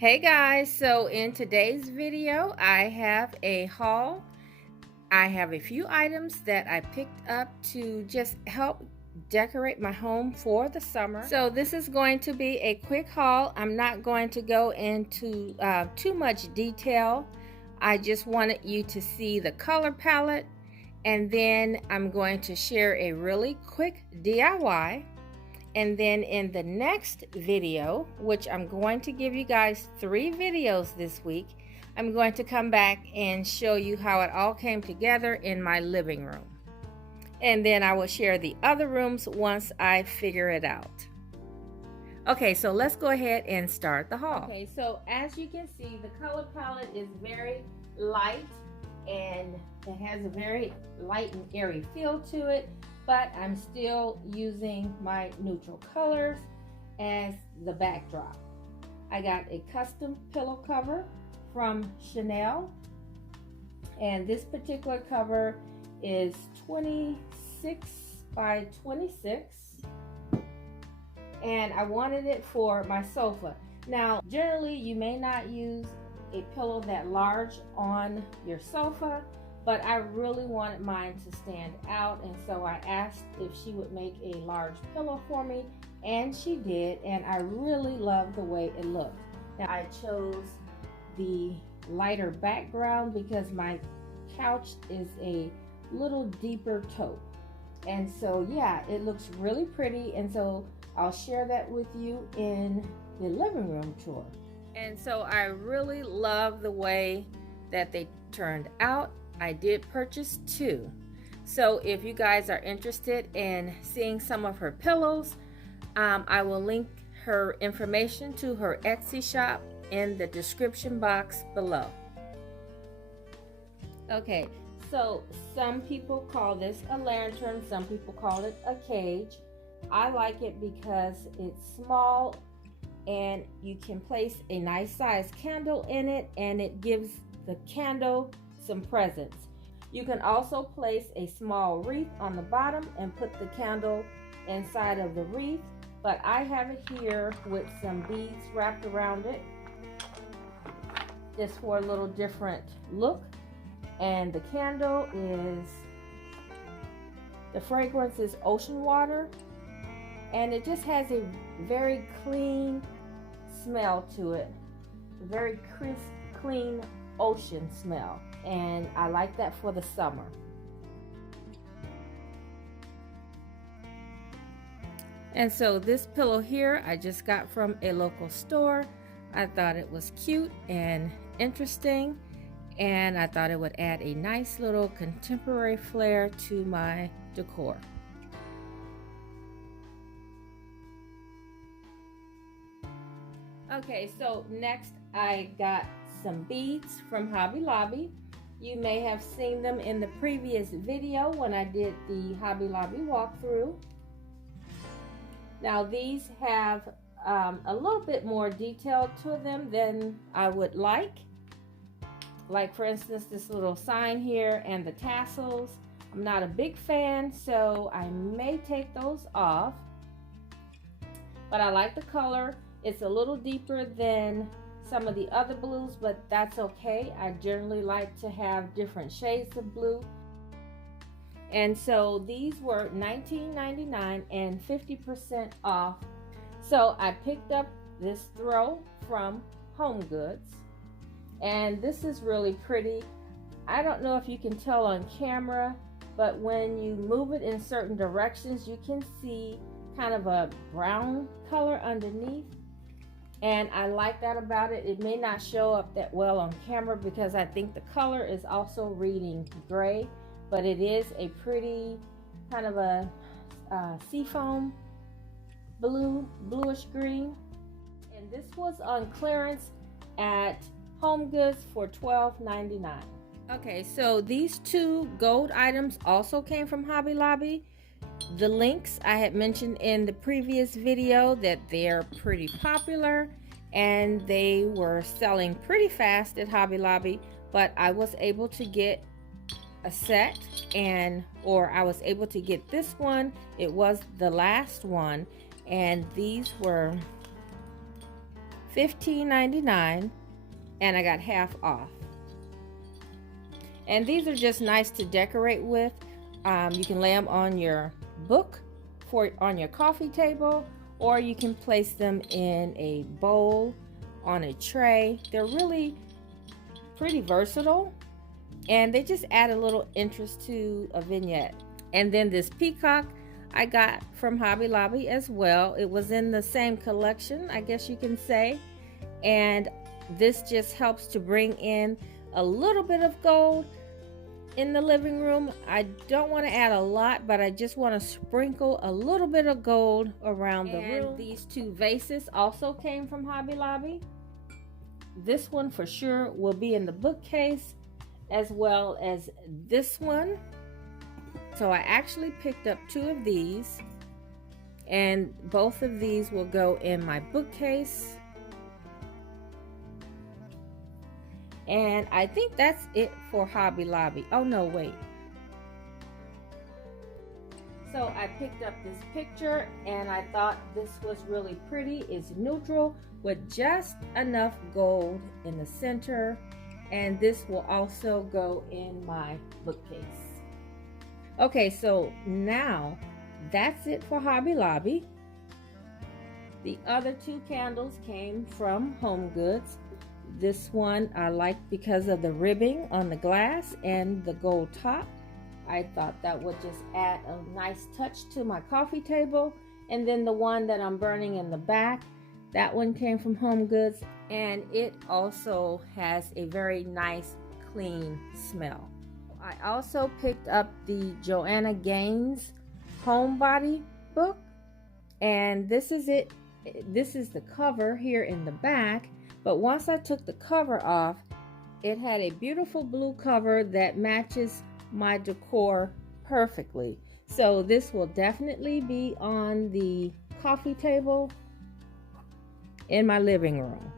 Hey guys, so in today's video I have a haul. I have a few items that I picked up to just help decorate my home for the summer. So this is going to be a quick haul. I'm not going to go into too much detail. I just wanted you to see the color palette, and then I'm going to share a really quick DIY. And then in the next video, which I'm going to give you guys 3 videos this week, I'm going to come back and show you how it all came together in my living room. And then I will share the other rooms once I figure it out. Okay, so let's go ahead and start the haul. Okay, so as you can see, the color palette is very light and it has a very light and airy feel to it. But I'm still using my neutral colors as the backdrop. I got a custom pillow cover from Shenell, and this particular cover is 26 by 26, and I wanted it for my sofa. Now, generally you may not use a pillow that large on your sofa, but I really wanted mine to stand out, and so I asked if she would make a large pillow for me, and she did, and I really love the way it looked. Now I chose the lighter background because my couch is a little deeper taupe, and so yeah, it looks really pretty, and so I'll share that with you in the living room tour. And so I really love the way that they turned out. I did purchase 2. So if you guys are interested in seeing some of her pillows, I will link her information to her Etsy shop in the description box below. Okay, so some people call this a lantern, some people call it a cage. I like it because it's small and you can place a nice size candle in it, and it gives the candle some presents. You can also place a small wreath on the bottom and put the candle inside of the wreath, but I have it here with some beads wrapped around it just for a little different look. And the candle is, the fragrance is ocean water, and it just has a very clean smell to it, very crisp, clean ocean smell, and I like that for the summer. And so this pillow here I just got from a local store. I thought it was cute and interesting, and I thought it would add a nice little contemporary flair to my decor. Okay, so next I got some beads from Hobby Lobby. You may have seen them in the previous video when I did the Hobby Lobby walkthrough. Now these have a little bit more detail to them than I would like. Like for instance, this little sign here and the tassels. I'm not a big fan, so I may take those off. But I like the color. It's a little deeper than some of the other blues, but that's okay. I generally like to have different shades of blue. And so these were $19.99 and 50% off. So I picked up this throw from HomeGoods, and this is really pretty. I don't know if you can tell on camera, but when you move it in certain directions, you can see kind of a brown color underneath. And I like that about it. It may not show up that well on camera because I think the color is also reading gray, but it is a pretty kind of a seafoam bluish green. And this was on clearance at HomeGoods for $12.99. Okay, so these 2 gold items also came from Hobby Lobby. The links I had mentioned in the previous video that they're pretty popular and they were selling pretty fast at Hobby Lobby, but I was able to get a set, or I was able to get this one. It was the last one, and these were $15.99, and I got half off. And these are just nice to decorate with. You can lay them on your book, on your coffee table, or you can place them in a bowl, on a tray. They're really pretty versatile, and they just add a little interest to a vignette. And then this peacock I got from Hobby Lobby as well. It was in the same collection, I guess you can say. And this just helps to bring in a little bit of gold in the living room. I don't want to add a lot, but I just want to sprinkle a little bit of gold around the room. These two vases also came from Hobby Lobby. This one for sure will be in the bookcase, as well as this one. So I actually picked up two of these, and both of these will go in my bookcase. And I think that's it for Hobby Lobby. Oh no, wait. So I picked up this picture and I thought this was really pretty. It's neutral with just enough gold in the center. And this will also go in my bookcase. Okay, so now that's it for Hobby Lobby. The other two candles came from HomeGoods. This one I liked because of the ribbing on the glass and the gold top. I thought that would just add a nice touch to my coffee table. And then the one that I'm burning in the back, that one came from HomeGoods, and it also has a very nice clean smell. I also picked up the Joanna Gaines Homebody book, and this is it. This is the cover here in the back. But once I took the cover off, it had a beautiful blue cover that matches my decor perfectly. So this will definitely be on the coffee table in my living room.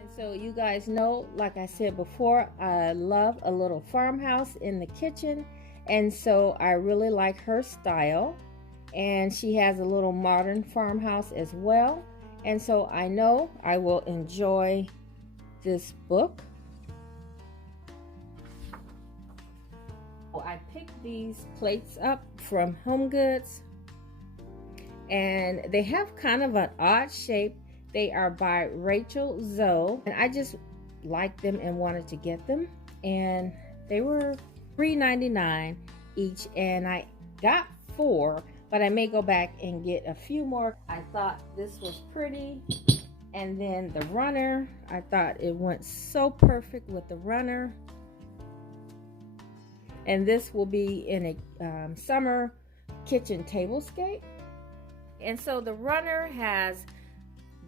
And so you guys know, like I said before, I love a little farmhouse in the kitchen. And so I really like her style. And she has a little modern farmhouse as well. And so I know I will enjoy this book. I picked these plates up from HomeGoods, and they have kind of an odd shape. They are by Rachel Zoe, and I just liked them and wanted to get them. And they were $3.99 each, and I got 4. But I may go back and get a few more. I thought this was pretty. And then the runner, I thought it went so perfect with the runner. And this will be in a summer kitchen tablescape. And so the runner has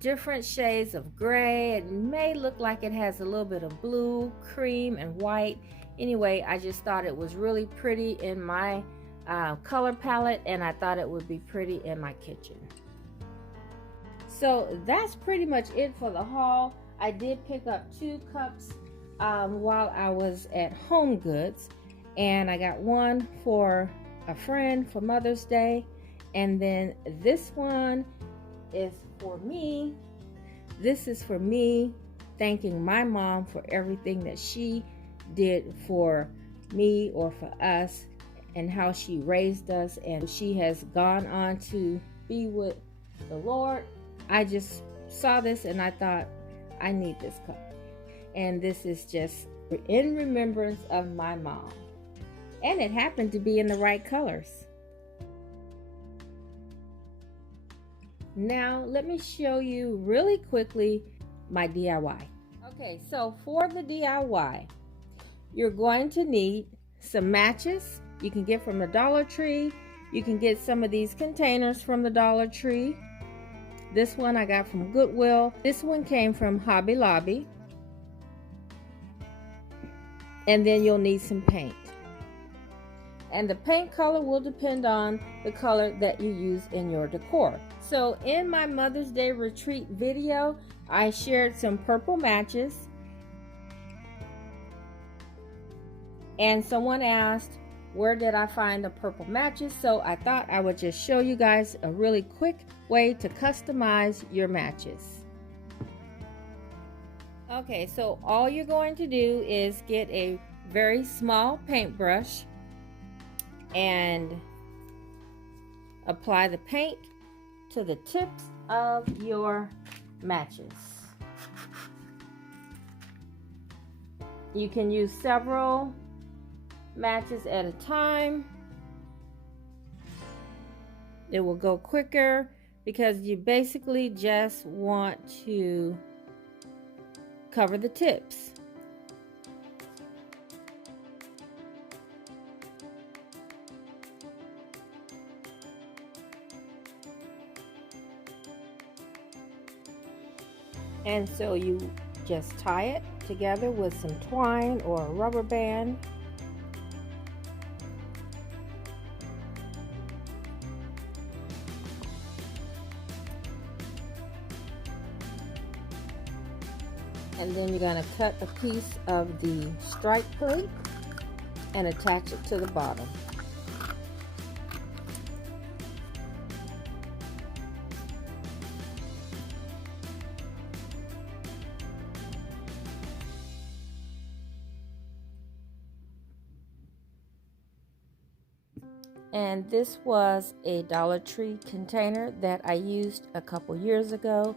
different shades of gray. It may look like it has a little bit of blue, cream, and white. Anyway, I just thought it was really pretty in my color palette, and I thought it would be pretty in my kitchen. So that's pretty much it for the haul. I did pick up 2 cups while I was at HomeGoods, and I got one for a friend for Mother's Day, and then this one is for me. This is for me thanking my mom for everything that she did for me or for us, and how she raised us, and she has gone on to be with the Lord. I just saw this and I thought, I need this cup. And this is just in remembrance of my mom. And it happened to be in the right colors. Now, let me show you really quickly my DIY. Okay, so for the DIY, you're going to need some matches. You can get from the Dollar Tree. You can get some of these containers from the Dollar Tree. This one I got from Goodwill. This one came from Hobby Lobby. And then you'll need some paint. And the paint color will depend on the color that you use in your decor. So in my Mother's Day retreat video, I shared some purple matches. And someone asked, where did I find the purple matches? So I thought I would just show you guys a really quick way to customize your matches. Okay, so all you're going to do is get a very small paintbrush and apply the paint to the tips of your matches. You can use several matches at a time. It will go quicker because you basically just want to cover the tips. And so you just tie it together with some twine or a rubber band. And then you're going to cut a piece of the strike plate and attach it to the bottom. And this was a Dollar Tree container that I used a couple years ago,